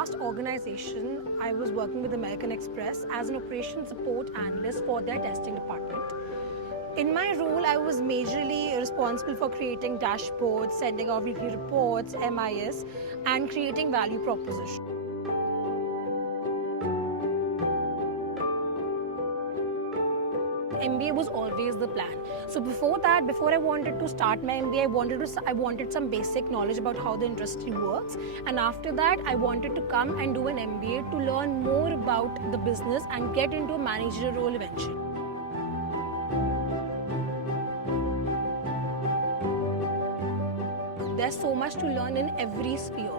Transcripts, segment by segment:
last organization, I was working with American Express as an operations support analyst for their testing department. In my role, I was majorly responsible for creating dashboards, sending out weekly reports, MIS, and creating value proposition. MBA was always the plan. So before I wanted to start my MBA, I wanted some basic knowledge about how the industry works. And after that, I wanted to come and do an MBA to learn more about the business and get into a managerial role eventually. There's so much to learn in every sphere.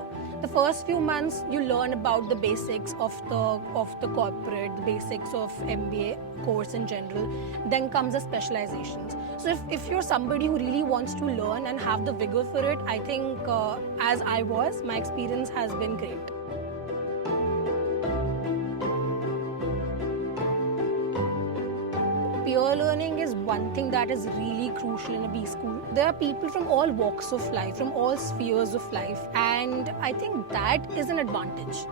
The first few months, you learn about the basics of the corporate, the basics of MBA course in general. Then comes the specializations. So if you're somebody who really wants to learn and have the vigor for it, I think as I was, my experience has been great. Peer learning is one thing that is really crucial in a B school. There are people from all walks of life, from all spheres of life, and I think that is an advantage.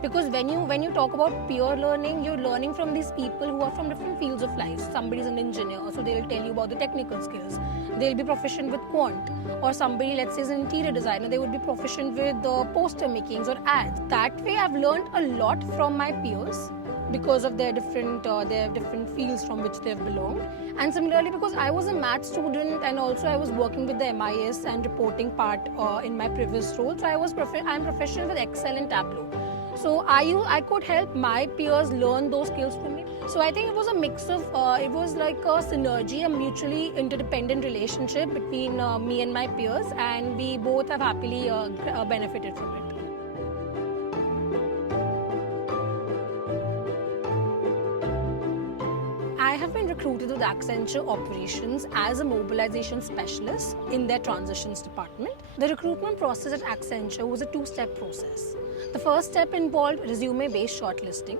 Because when you talk about peer learning, you're learning from these people who are from different fields of life. Somebody's an engineer, so they'll tell you about the technical skills. They'll be proficient with quant. Or somebody, let's say, is an interior designer, they would be proficient with poster makings or ads. That way, I've learned a lot from my peers, because of their different fields from which they've belonged. And similarly, because I was a math student and also I was working with the MIS and reporting part in my previous role, so I'm proficient with Excel and Tableau. So I could help my peers learn those skills from me. So I think it was a mix of, it was like a synergy, a mutually interdependent relationship between me and my peers, and we both have happily benefited from it. I have been recruited to the Accenture operations as a mobilization specialist in their transitions department. The recruitment process at Accenture was a two-step process. The first step involved resume-based shortlisting,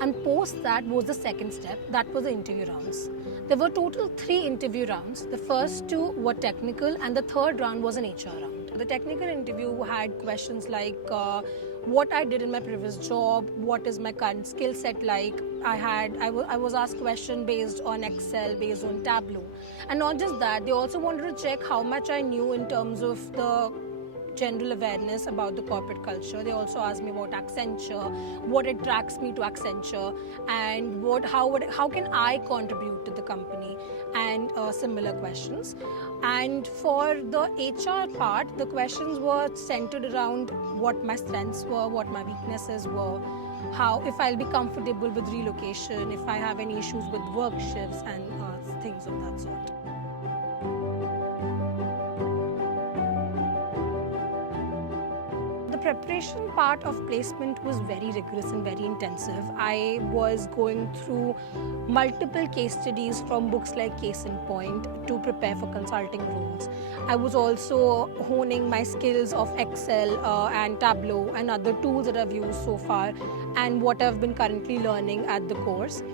and post that was the second step, that was the interview rounds. There were total 3 interview rounds. The first 2 were technical and the third round was an HR round. The technical interview had questions like what I did in my previous job, what is my current skill set like. I was asked questions based on Excel, based on Tableau. And not just that, they also wanted to check how much I knew in terms of the general awareness about the corporate culture. They also asked me about Accenture, what attracts me to Accenture, and how can I contribute to the company, and similar questions. And for the HR part, the questions were centered around what my strengths were, what my weaknesses were, if I'll be comfortable with relocation, if I have any issues with work shifts and things of that sort. The preparation part of placement was very rigorous and very intensive. I was going through multiple case studies from books like Case in Point to prepare for consulting roles. I was also honing my skills of Excel and Tableau and other tools that I've used so far, and what I've been currently learning at the course.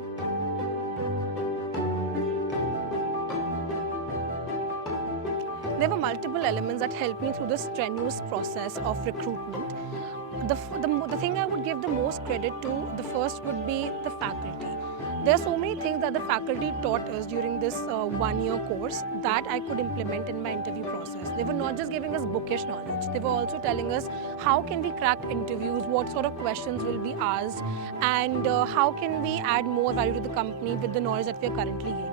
There were multiple elements that helped me through this strenuous process of recruitment. The thing I would give the most credit to, the first would be the faculty. There are so many things that the faculty taught us during this one-year course that I could implement in my interview process. They were not just giving us bookish knowledge, they were also telling us how can we crack interviews, what sort of questions will be asked, and how can we add more value to the company with the knowledge that we are currently gaining.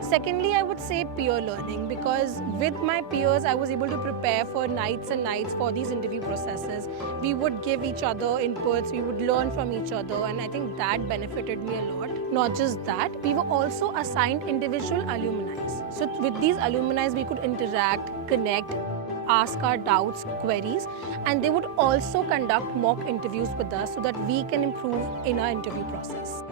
Secondly, I would say peer learning, because with my peers, I was able to prepare for nights and nights for these interview processes. We would give each other inputs, we would learn from each other, and I think that benefited me a lot. Not just that, we were also assigned individual alumni. So with these alumni, we could interact, connect, ask our doubts, queries, and they would also conduct mock interviews with us so that we can improve in our interview process.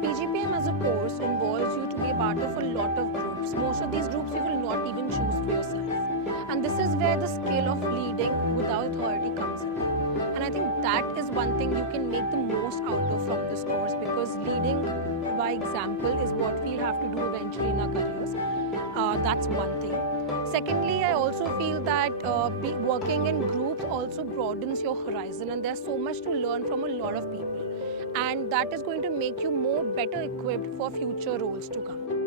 PGPM as a course involves you to be a part of a lot of groups. Most of these groups you will not even choose for yourself. And this is where the skill of leading without authority comes in. And I think that is one thing you can make the most out of from this course, because leading by example is what we'll have to do eventually in our careers. That's one thing. Secondly, I also feel that working in groups also broadens your horizon, and there's so much to learn from a lot of people, and that is going to make you more better equipped for future roles to come.